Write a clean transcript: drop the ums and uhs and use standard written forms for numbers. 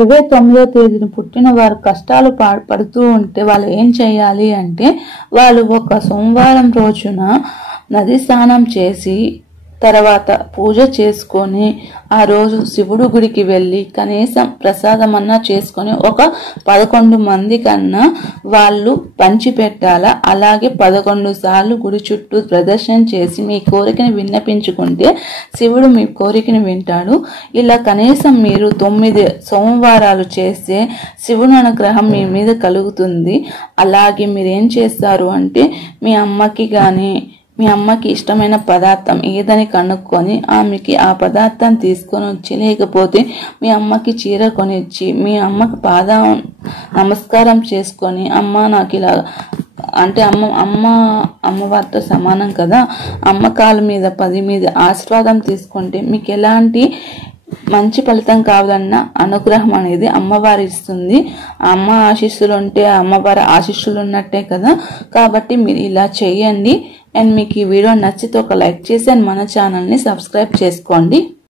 29వ తేదీన పుట్టిన వారు కష్టాలు పడుతూ ఉంటే వాళ్ళు ఏం చేయాలి అంటే, వాళ్ళు ఒక సోమవారం రోజున నది స్నానం చేసి తర్వాత పూజ చేసుకొని ఆ రోజు శివుడు గుడికి వెళ్ళి కనీసం ప్రసాదం అన్నా చేసుకొని ఒక 11 మంది కన్నా వాళ్ళు పంచి పెట్టాలా. అలాగే 11 సార్లు గుడి చుట్టూ ప్రదర్శన చేసి మీ కోరికని విన్నపించుకుంటే శివుడు మీ కోరికని వింటాడు. ఇలా కనీసం మీరు 9 సోమవారాలు చేస్తే శివుని అనుగ్రహం మీ మీద కలుగుతుంది. అలాగే మీరేం చేస్తారు అంటే, మీ అమ్మకి ఇష్టమైన పదార్థం ఏదని కనుక్కొని ఆమెకి ఆ పదార్థం తీసుకొని వచ్చి, లేకపోతే మీ అమ్మకి చీర కొనిచ్చి మీ అమ్మకి నమస్కారం చేసుకొని, అమ్మ నాకు ఇలా అంటే అమ్మవారితో సమానం కదా, అమ్మ కాళ్ళ మీద 10 మీద ఆశీర్వాదం తీసుకుంటే మీకు ఎలాంటి మంచి ఫలితం కావాలన్న అనుగ్రహం అనేది అమ్మవారి ఇస్తుంది. అమ్మ ఆశీస్సులు ఉంటే అమ్మవారి ఆశీస్సులు ఉన్నట్టే కదా. కాబట్టి మీరు ఇలా చేయండి. అండ్ మీకు ఈ వీడియో నచ్చితే ఒక లైక్ చేసి అండ్ మన ఛానల్ని సబ్స్క్రైబ్ చేసుకోండి.